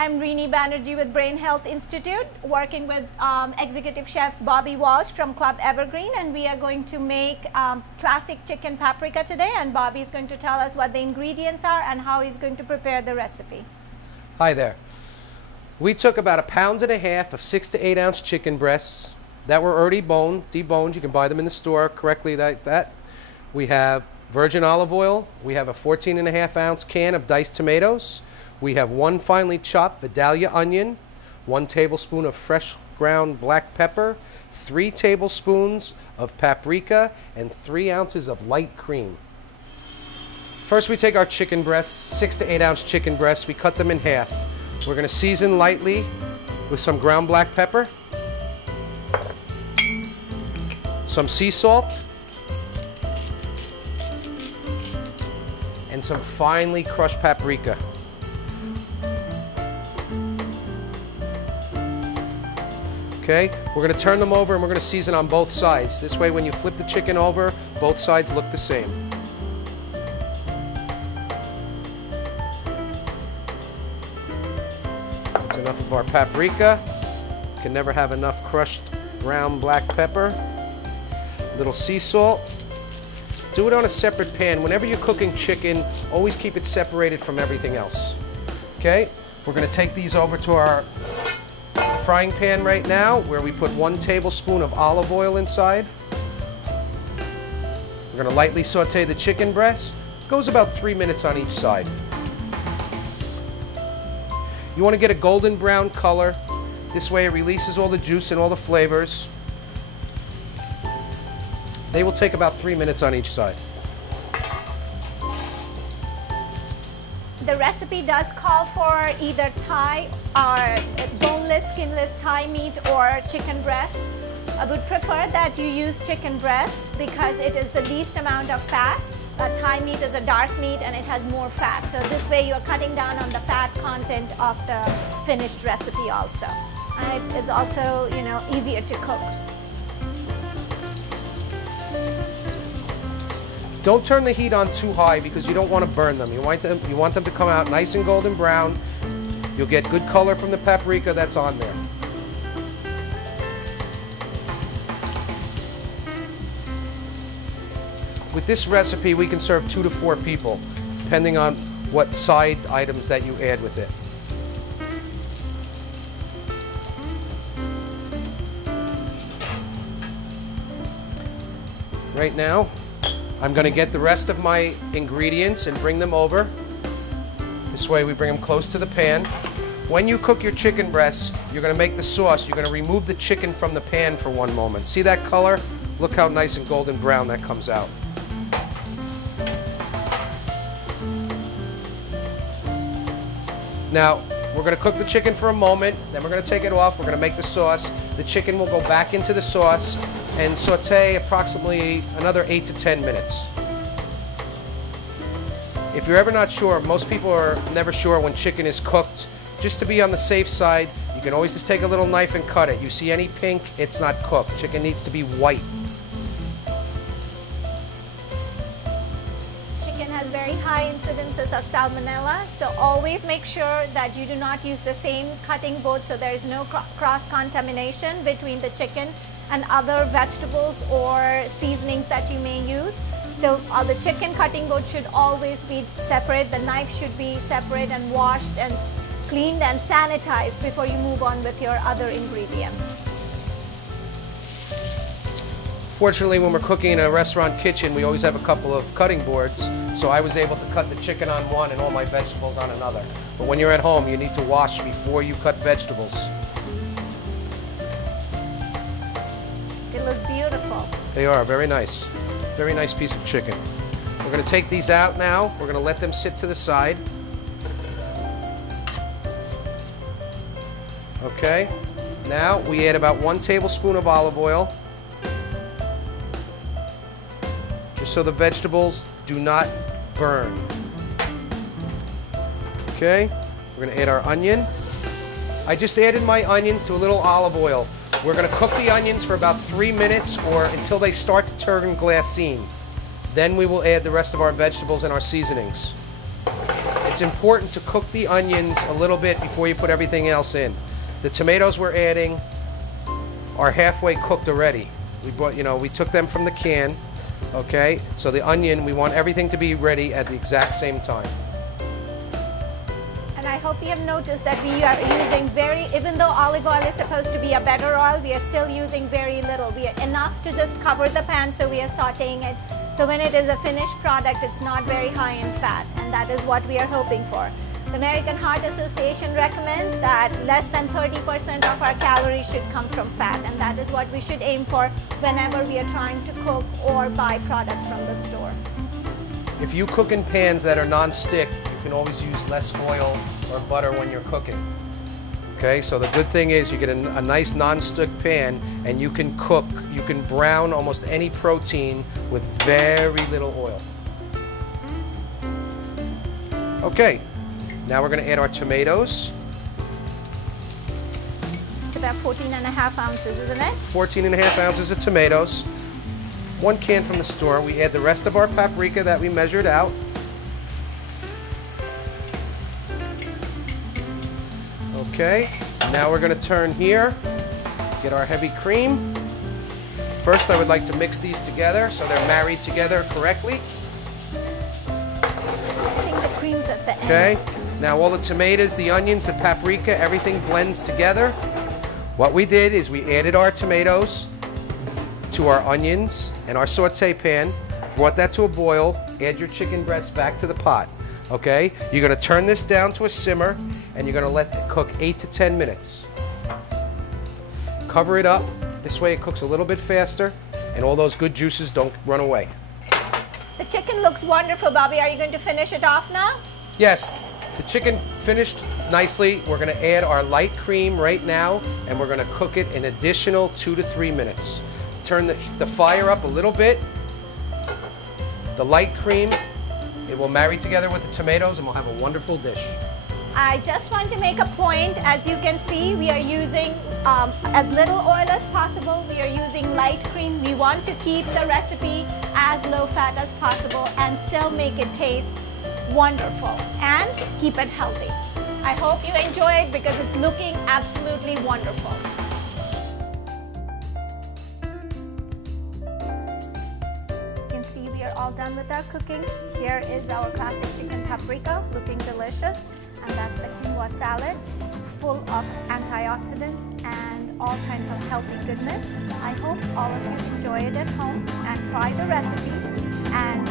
I'm Rini Binerji with Brain Health Institute, working with Executive Chef Bobby Walsh from Club Evergreen, and we are going to make classic chicken paprika today, and Bobby is going to tell us what the ingredients are and how he's going to prepare the recipe. Hi there. We took about 1.5 pounds of 6 to 8 ounce chicken breasts that were already deboned. You can buy them in the store correctly like that. We have virgin olive oil. We have a 14.5 ounce can of diced tomatoes. We have 1 finely chopped Vidalia onion, 1 tablespoon of fresh ground black pepper, 3 tablespoons of paprika, and 3 ounces of light cream. First we take our chicken breasts, 6 to 8 ounce chicken breasts, we cut them in half. We're going to season lightly with some ground black pepper, some sea salt, and some finely crushed paprika. Okay, we're going to turn them over and we're going to season on both sides. This way when you flip the chicken over, both sides look the same. That's enough of our paprika. Can never have enough crushed ground black pepper. A little sea salt. Do it on a separate pan. Whenever you're cooking chicken, always keep it separated from everything else. Okay, we're going to take these over to our frying pan right now, where we put 1 tablespoon of olive oil inside. We're going to lightly saute the chicken breast. Goes about 3 minutes on each side. You want to get a golden brown color. This way it releases all the juice and all the flavors. They will take about 3 minutes on each side. The recipe does call for either thigh or boneless, skinless thigh meat or chicken breast. I would prefer that you use chicken breast because it is the least amount of fat. Thigh meat is a dark meat and it has more fat. So this way you are cutting down on the fat content of the finished recipe also. And it is also, easier to cook. Don't turn the heat on too high because you don't want to burn them. You want them to come out nice and golden brown. You'll get good color from the paprika that's on there. With this recipe, we can serve 2 to 4 people, depending on what side items that you add with it. Right now, I'm going to get the rest of my ingredients and bring them over. This way we bring them close to the pan. When you cook your chicken breasts, you're going to make the sauce. You're going to remove the chicken from the pan for 1 moment. See that color? Look how nice and golden brown that comes out. Now, we're going to cook the chicken for a moment, then we're going to take it off, we're going to make the sauce. The chicken will go back into the sauce and saute approximately another 8 to 10 minutes. If you're ever not sure, most people are never sure when chicken is cooked. Just to be on the safe side, you can always just take a little knife and cut it. You see any pink, it's not cooked. Chicken needs to be white. Very high incidences of salmonella, so always make sure that you do not use the same cutting board so there is no cross-contamination between the chicken and other vegetables or seasonings that you may use. So the chicken cutting board should always be separate, the knife should be separate and washed and cleaned and sanitized before you move on with your other ingredients. Fortunately, when we're cooking in a restaurant kitchen, we always have a couple of cutting boards, so I was able to cut the chicken on one and all my vegetables on another. But when you're at home, you need to wash before you cut vegetables. They look beautiful. They are, very nice. Very nice piece of chicken. We're going to take these out now. We're going to let them sit to the side. Okay. Now we add about 1 tablespoon of olive oil. Just so the vegetables do not burn. Okay, we're going to add our onion. I just added my onions to a little olive oil. We're going to cook the onions for about 3 minutes or until they start to turn glassine. Then we will add the rest of our vegetables and our seasonings. it's important to cook the onions a little bit before you put everything else in. The tomatoes we're adding are halfway cooked already. We took them from the can, okay? So the onion, we want everything to be ready at the exact same time. And I hope you have noticed that we are using even though olive oil is supposed to be a better oil, we are still using very little. We are enough to just cover the pan, so we are sauteing it. So when it is a finished product, it's not very high in fat, and that is what we are hoping for. The American Heart Association recommends that less than 30% of our calories should come from fat, and that is what we should aim for whenever we are trying to cook or buy products from the store. If you cook in pans that are non-stick, you can always use less oil or butter when you're cooking. Okay, so the good thing is you get a nice non-stick pan and you can cook, you can brown almost any protein with very little oil. Okay, now we're going to add our tomatoes. It's about 14.5 ounces, isn't it? 14.5 ounces of tomatoes. 1 can from the store. We add the rest of our paprika that we measured out. Okay, now we're going to turn here, get our heavy cream. First, I would like to mix these together so they're married together correctly. I think the cream's at the end. Okay, now all the tomatoes, the onions, the paprika, everything blends together. What we did is we added our tomatoes to our onions and our saute pan, brought that to a boil, add your chicken breasts back to the pot. Okay, you're going to turn this down to a simmer and you're going to let it cook 8 to 10 minutes. Cover it up. This way it cooks a little bit faster and all those good juices don't run away. The chicken looks wonderful, Bobby. Are you going to finish it off now? Yes, the chicken finished nicely. We're going to add our light cream right now and we're going to cook it an additional 2 to 3 minutes. Turn the fire up a little bit. The light cream, it will marry together with the tomatoes and we'll have a wonderful dish. I just want to make a point. As you can see, we are using as little oil as possible. We are using light cream. We want to keep the recipe as low fat as possible and still make it taste wonderful and keep it healthy. I hope you enjoy it because it's looking absolutely wonderful. We are all done with our cooking. Here is our classic chicken paprika, looking delicious, and that's the quinoa salad, full of antioxidants and all kinds of healthy goodness. I hope all of you enjoy it at home and try the recipes and